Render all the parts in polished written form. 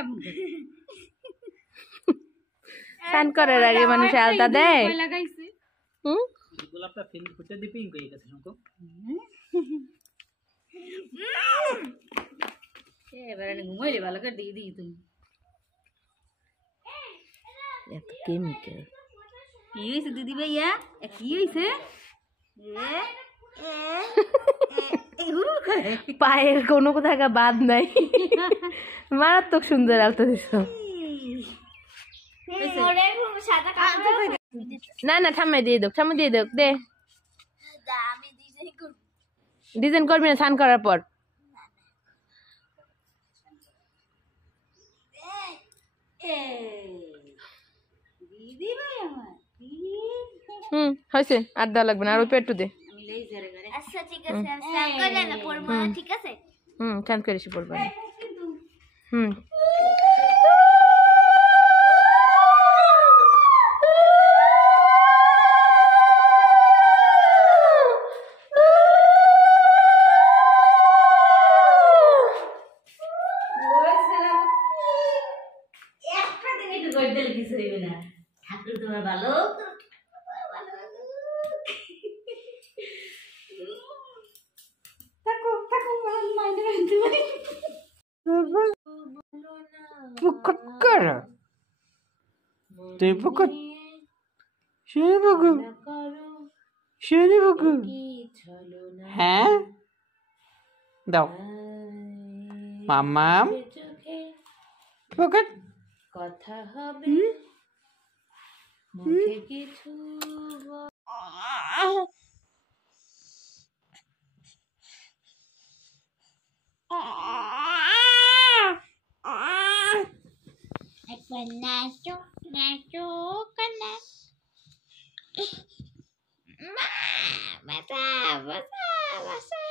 কেমন স্নান করার আগে মানুষ আলতা দেয় লাগাইছে গোলাপটা ফিল ফুটে দিয়ে পিঙ্ক হয়ে গেছে শঙ্কু এবারে ঘুমাইলে ভালো করে দিয়ে দিই তুমি এত কেমিক্যাল কি হয়েছে দিদি ভাইয়া কি হয়েছে পায়ের কোনো কোথাও বাদ নাই মারাত্মক সুন্দর আলতা দিছ না না ঠাম্মাই দিয়ে দেখ ঠাম্মা দিয়ে দেখ দে ডিজাইন করবি না স্নান করার পর হয়েছে আর দেওয়া লাগবে না আর ওই পেটু দে স্নান করে এসে পড়বে ঠাকুর তোমার ভালো হ্যাঁ দাও মাম্মাম পকেট কথা হবে মুখে কিছু একবার নাচো নাচো কান্না বাসা বাসা বাসা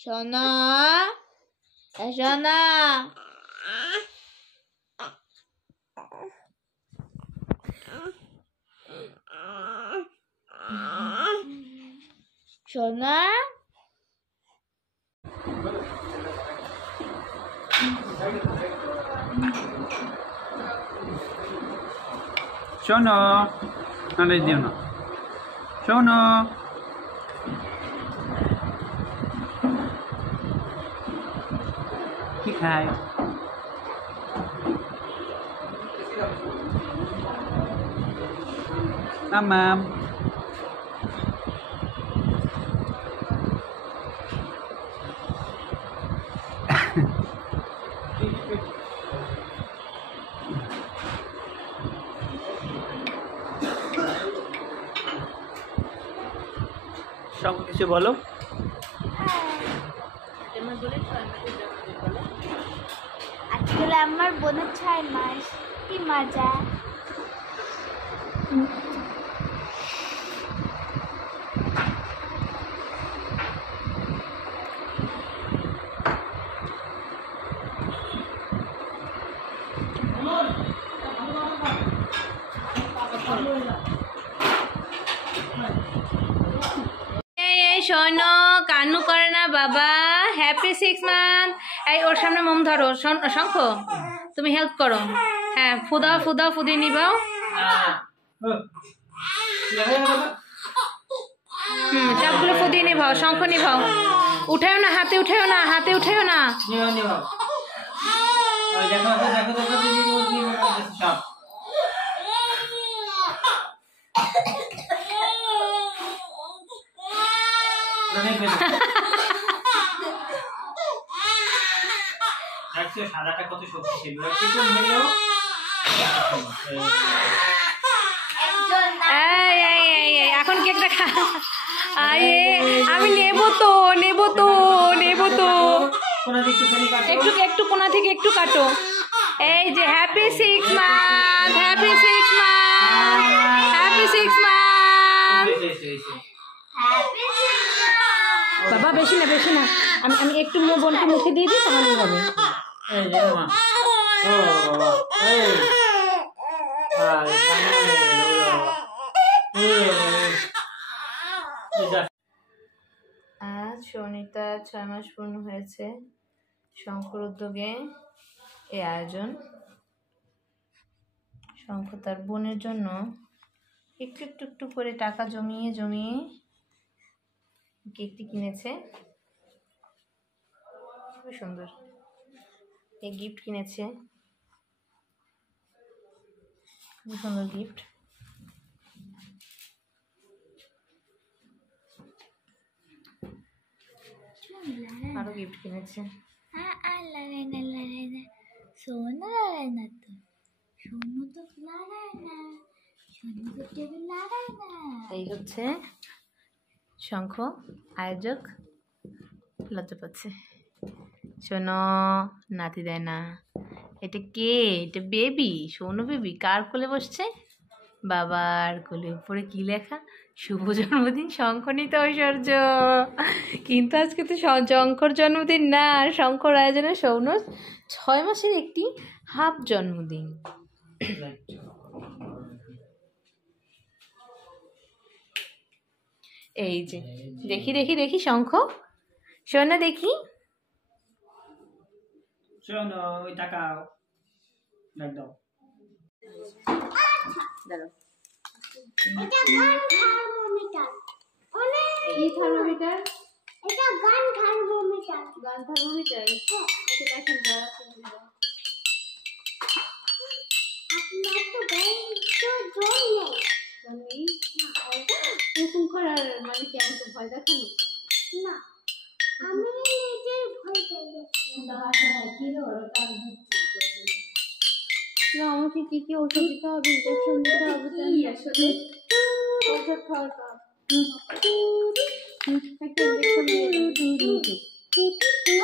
সোনা সোনা সোনা শোনো নালে দিও না শোনো কি খায় মাম্মাম সব কিছু বলো আজকে আমার বোনের 6 মাস কি মজা শোনো কান্নু করে না বাবা হ্যাপি 6 মান্থ এই ওর সামনে মোম ধরো শঙ্খ তুমি হেল্প করো হ্যাঁ ফুদাও ফুদাও ফুদিয়ে নিবাও চাপগুলো ফুদিয়ে নিভাও শঙ্খ নিভাও উঠাও না হাতে উঠাও না হাতে উঠাও না সাদাটা কত শক্তিশালী চিকন হইলেও এখন কেকটা খা আমি নেবো তো একটু একটু কোনা থেকে একটু কাটো এই যে happy 6 month happy 6 month happy 6 month বাবা বেশি না আমি একটু বোনকে মুখে দিয়ে দিই তাহলেই হবে। এই যে মা ও বাবা এই আজ সনিতার 6 মাস পূর্ণ হয়েছে। শঙ্কর উদ্যোগে এই আয়োজন। শঙ্খ তার বোনের জন্য একটু একটু একটু করে টাকা জমিয়ে জমিয়ে কেকটি কিনেছে। খুবই সুন্দর। এই গিফট কিনেছে, খুবই সুন্দর গিফট। আরো গিফট কিনেছে। সোনা লড়াই না তো, সোনু তো লড়াই না, সোনু তো টেবিল লড়াই না। এই হচ্ছে শঙ্খ আয়োজক লজ্জা পাচ্ছে। শোনো, নাতি দেয় না। এটা কে? এটা বেবি, সোনু বেবি। কার কোলে বসছে? বাবার কোলে। উপরে কি লেখা? শুভ জন্মদিন শঙ্খনীত ঐশ্বর্য। কিন্তু আজকে তো শঙ্কর জন্মদিন না, শঙ্কর আয়োজনে সৌনর 6 মাসের একটি হাফ জন্মদিন। এই যে দেখি দেখি দেখি শঙ্খ, শোনো দেখি। শোনো ওই টাকা লাগ দাও। দাঁড়াও। এটা গান থার্মোমিটার। এই থার্মোমিটার, এটা গান থার্মোমিটার। গান থার্মোমিটার। হ্যাঁ, এটা দেখেন যারা আপনার তো ব্যাংক তো জল নেই। এরকম করার মানে কি আমাকে ভয় দেখানো? না, আমি নিজেই ভয় পেয়ে গেছি। আমাকে কি কি ওষুধ দিতে হবে, ইনজেকশন দিতে হবে? আসলে ওষুধ খাওয়াতে হবে। একটা ইনজেকশন দিয়ে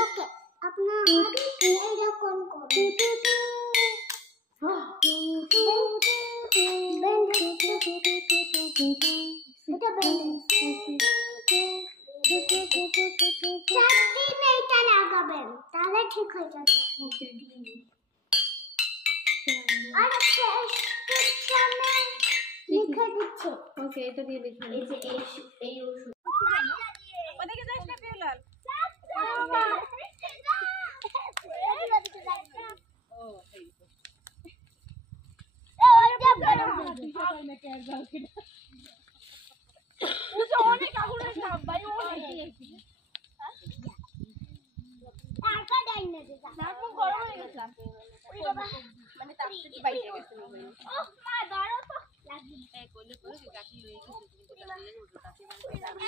ওকে, আপনার হাত এইরকম করুন। এটা চারদিন এইটা লাগাবেন, তাহলে ঠিক হয়ে যাবে। আর প্রেসক্রিপশনে লিখে দিচ্ছে। ওকে, এটা দিয়ে দেখি। এই যে এই ওষুধ। ওদিকে যাস না পিউলাল। অনেক আগুন ভাই, অনেক গরম হয়ে গেছে। মানে তার থেকে বাইরে গেছে।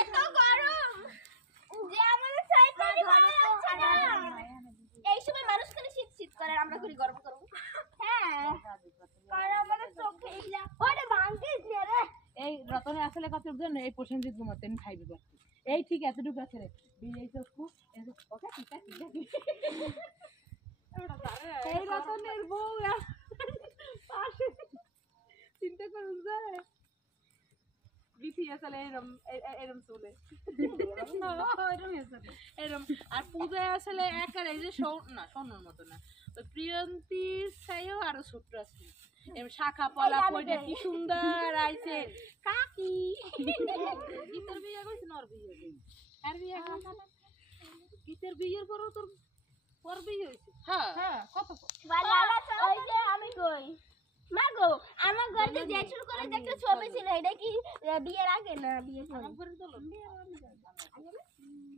এত গরম যে আমাদের সাইকেলই ভালো লাগছে না। এই সময় মানুষ খালি শীত শীত করে, আমরা করি গরম গরম। হ্যাঁ, কারণ আমাদের চোখে এইলা ওরে ভাঙতিস রে। এই রতনে আসলে কত জন্য এই প্রসেনজিৎ ঘুমাতে আমি খাইবে করতে এই ঠিক এতটুকু আছে রে বিজয় চক্ষু ওকে ঠিক আছে এই রতনের বউ পাশে চিন্তা করুন যায় বিথি আসলে এরম চলে এরম। আর পূজায় আসলে একার এই যে না স্বর্ণর মতো না, ওই প্রিয়ন্তীর চাইও আরো ছোট আছে। শাখা পলা পড়ে কি সুন্দর আইছে কাকি। গীতের বিয়ে কইছে নর বিয়ে আর বিয়ে গীতের বিয়ের পরও তোর পর বিয়ে হইছে। হ্যাঁ হ্যাঁ কত ওই যে আমি কই মা গো, আমার ঘরে যে শুরু করে একটা ছবি ছিল, এটা কি বিয়ের আগে না বিয়ের পরে? আমার ঘরে তো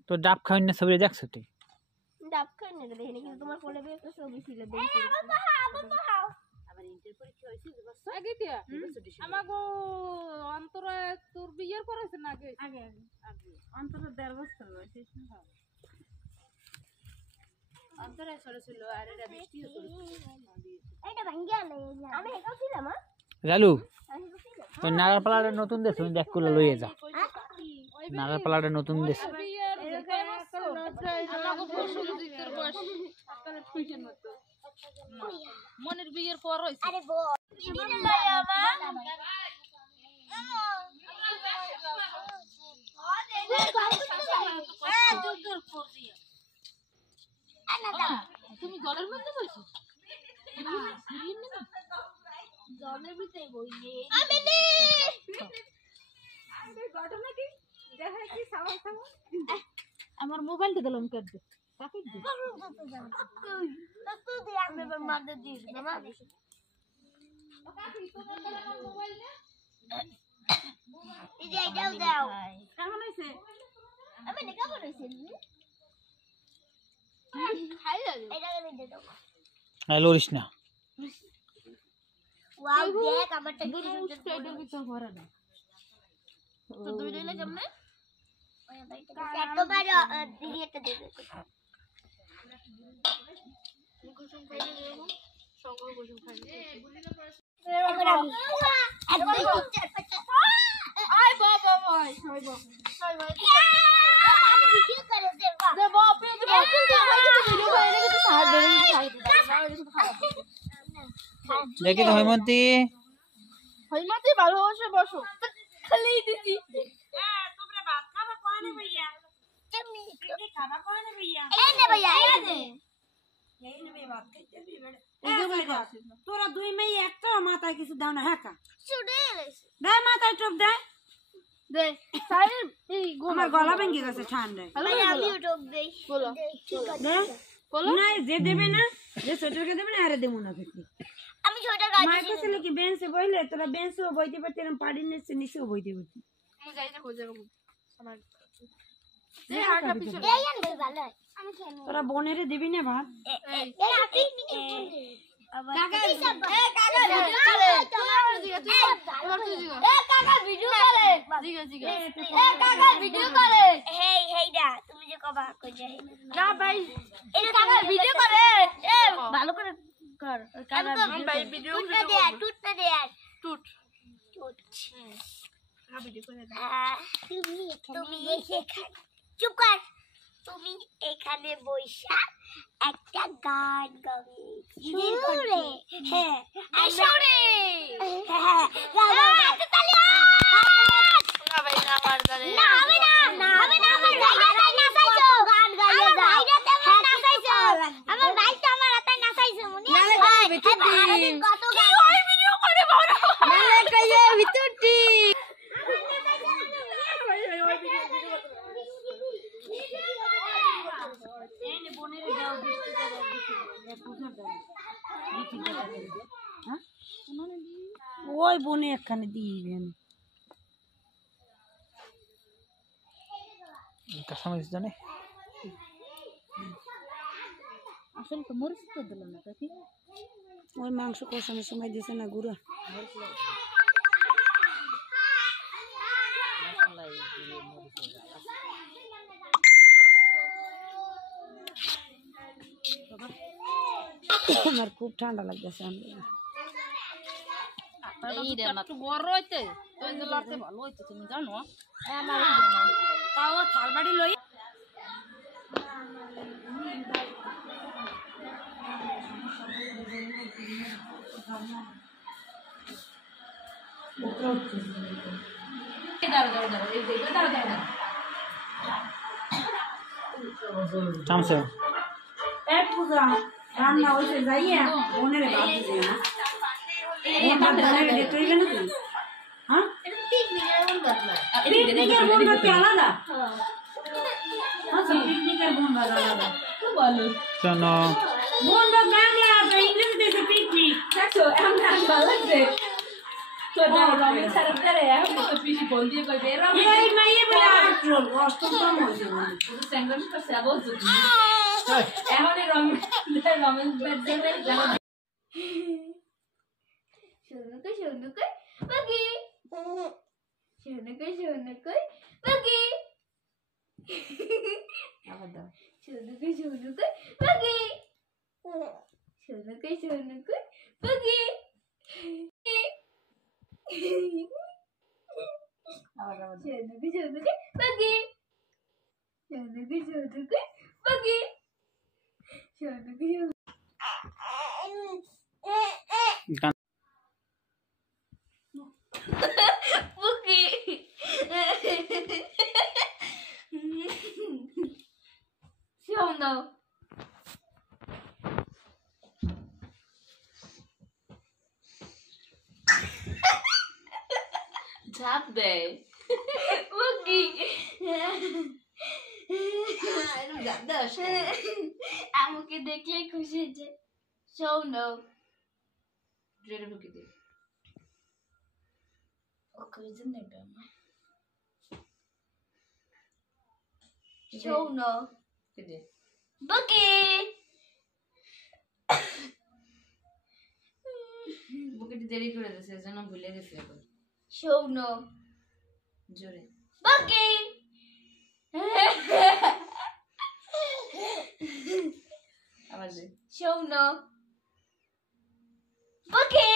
তো ডাব খাওয়াই না সবরে দেখছো তুই? ডাব খাই না রে, কিন্তু তোমার কোলে বিয়ে একটা ছবি ছিল দেখি। আবার ইন্টার পরীক্ষা হইছে আগে দিয়া আমাগো অন্তরা তোর বিয়ের পর হইছে না আগে? আগে আগে অন্তরা 1.5 বছর হইছে। অন্তরা ছোট ছিল আর এটা বৃষ্টি হতো। এটা ভাঙ্গিয়া লই আমি একাও ছিলাম। জালু তো নাগারপালাটা নতুন দেশ, তুমি দেখ কুলা লইয়ে যা। নাগারপালাটা নতুন দেশ। মনের বিয়ের পর হইছে। আরে বল আমাদের ভিতরে বই নেই ঘটনা কি দেখা কি সাবান খাবো আমার মোবাইলটা দিলাম কাটবে কাকে দি তুই দে আমি মারতে দিস মামা এই যে এটাও দাও কেমন হয়েছে আমি নেকা বলেছি খাই যাবে এটা দিয়ে দাও লরিস না ওয়াও দেখ আমারটা কি স্টাইলের ভিতর ভরা না তো দুই দিলে কেমনে এত বড় দিদি একটা দে দে কুসুম খাই দে সঙ্গে কুসুম খাই দে এখন আমি একদম চার পাঁচটা আই বাবা ভাই হাই বাবা হাই ভাই আমি ভিডিও করে দেব দে বাপ রে দে বাপ ভিডিও করে রেখে তো সার বেরে খাই দে দেখি তো হৈমন্তী হৈমন্তী ভালোবাসে বসো খালি দিদি তোমরা ভাত খাবা কোনে ভাইয়া এই খাবা কোনে ভাইয়া এই নে ভাইয়া এই নে এই নে ভাত খাইতে দিবে তোরা দুই মেয়ে একটা মাথায় কিছু দাও না হ্যাঁ কা ছুটে দে মাথায় টপ দে দে সাইড এই আমার গলা ভেঙে গেছে ঠান্ডায় ভাইয়া আমি ইউটিউব দেই বলো ঠিক আছে দে না যে দেবে না যে ছোটকে দেবে না আরে দেবো না দেখি আমি ছোটর গাড়ি মায়ের কাছে নাকি বেঞ্চে বইলে তোরা বেঞ্চেও বইতে পারতি এরকম পাড়ির নিচেও বইতে পারতি আমি যাইতে খোঁজে আমার যে হাঁটা পিছনে এই আনবে ভালো আমি খেলবো তোরা বোনেরে দিবি না ভাত এই আপনি কাকা এই কাকা ভিডিও করে জিগা জিগা এই কাকা ভিডিও করে হেই হেইডা তুমি যে কবা কই যাই না ভাই এই কাকা ভিডিও করে এ ভালো করে কর কাকা ভাই ভিডিও টুট না দে টুট ভিডিও করে তুমি এখানে চুপ কর তুমি এখানে বইসা একটা গান গাবে সুরে হ্যাঁ সুরে হ্যাঁ গাবে তালি না ভাই না আমার গানে না হবে না হবে না আমার ভাইরা নাচাইছো গান গাইয়ে দাও ভাইরা তেমন নাচাইছো আমার ভাই তো আমার হাতে নাচাইছো মনে আছে কত গান কি ওই ভিডিও করে বড় নালে কইয়ে ভিতরটি ওই বনে একখানে দিবেন কাঁচামরিচ জানে আসলে তো মরিচ তো দিলাম না কাকি ওই মাংস কষানোর সময় দিছে না গুঁড়া আমার খুব ঠান্ডা লাগতেছে একটু বড় হইতে তো এই যে লড়তে ভালো হইতে তুমি জানো তাও থালবাড়ি লই চামচে এক পূজা রান্না হইছে যাইয়া বোনের ভাত দিছে না এই ভাত বোনের দিতে হইবে না তুই হ্যাঁ পিকনিকের বোন ভাত আলাদা আচ্ছা পিকনিকের বোন ভাত আলাদা বলো শোনো বোন ভাত বাংলা আর ইংরেজিতে আছে পিকনিক দেখো এমন ভালো লাগছে তো দাও রমেশ স্যার ধরে এখন তো পিসি বল দিয়ে কই বের হবে এই মাইয়ে বলে আট্রল অষ্টম হইছে তো স্যাঙ্গস তো সেবো যদি এখন রমেশ বেদে জানো শোনুকই বাকি শোনুকই বাকি আবার দাও শোনুকই বাকি শোনুকই বাকি আবার দাও শোনুকই বাকি শোনুকই বাকি শোনুকই Buki. Shono. ঝাঁপ দেয় বুকি এরকম ঝাঁপ দেওয়া আমাকে দেখলেই খুশি হয়েছে। শোনো জোরে বুকি দে ও খুঁজে নেবে আমার। শোনো দে বুকি বুকিটি দেরি করে দিয়েছে এজন্য ভুলে গেছে এখন শোনো জোরে বুকি আবার দে শোনো বুকি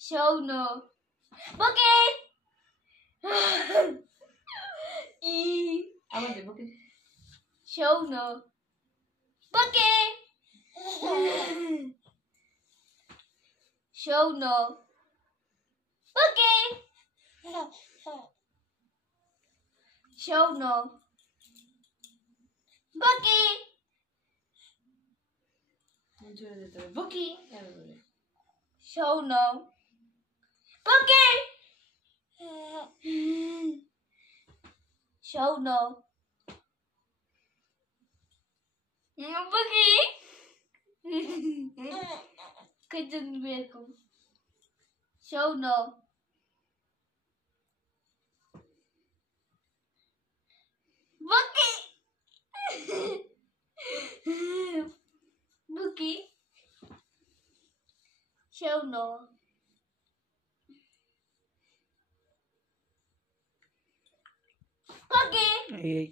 শোনো বুকি ই আবার দে বুকি শোনো বুকি শোনো বুকি শোনো বুকি জোরে দিতে হবে বুকি এভাবে বলে শোনো বুকি শোনো বুকি খুঁজে নেবে এরকম। শোনো বুকি বুকি শোনো বুকি এই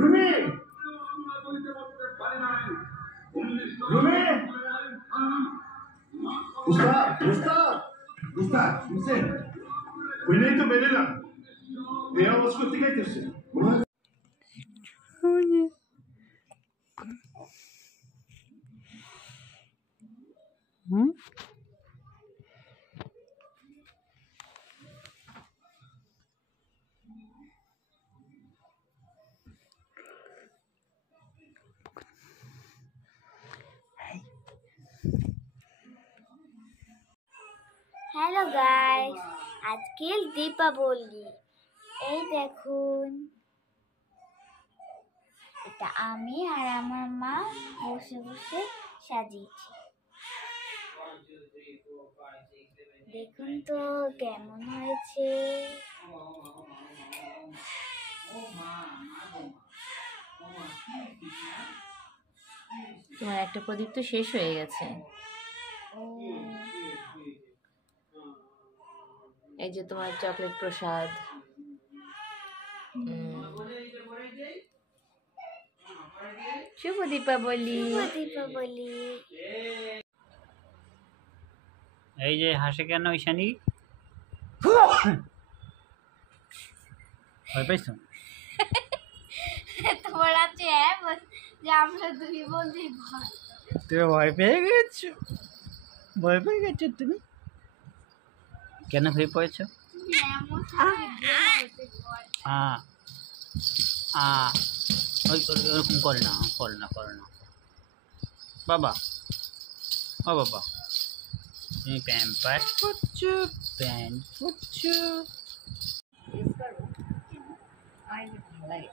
রুমি রুমি উস্তাদ উস্তাদ উস্তাদ শুনছেন ওইটাই তো বেরিলাম এই আওয়াজ করতে গাইতেছে হ্যালো গাইস, আজকে দীপাবলি। এই দেখুন, এটা আমি আর আমার মা বসে বসে সাজিয়েছি। দেখুন তো কেমন হয়েছে। তোমার একটা প্রদীপ তো শেষ হয়ে গেছে। ও এই যে তোমার চকলেট প্রসাদ। শুভ দীপাবলি। দীপাবলি। এই যে হাসে কেন ঈশানী ভয় পাইছো তোমার আছে যে আমরা দুই বন্ধু তুমি ভয় পেয়ে গেছো ভয় পেয়ে গেছো তুমি কেন ভয় পেয়েছো ওরকম করে না বাবা ও বাবা তুমি প্যাম্পাস করছো প্যান্ট করছো ভালো লাগে।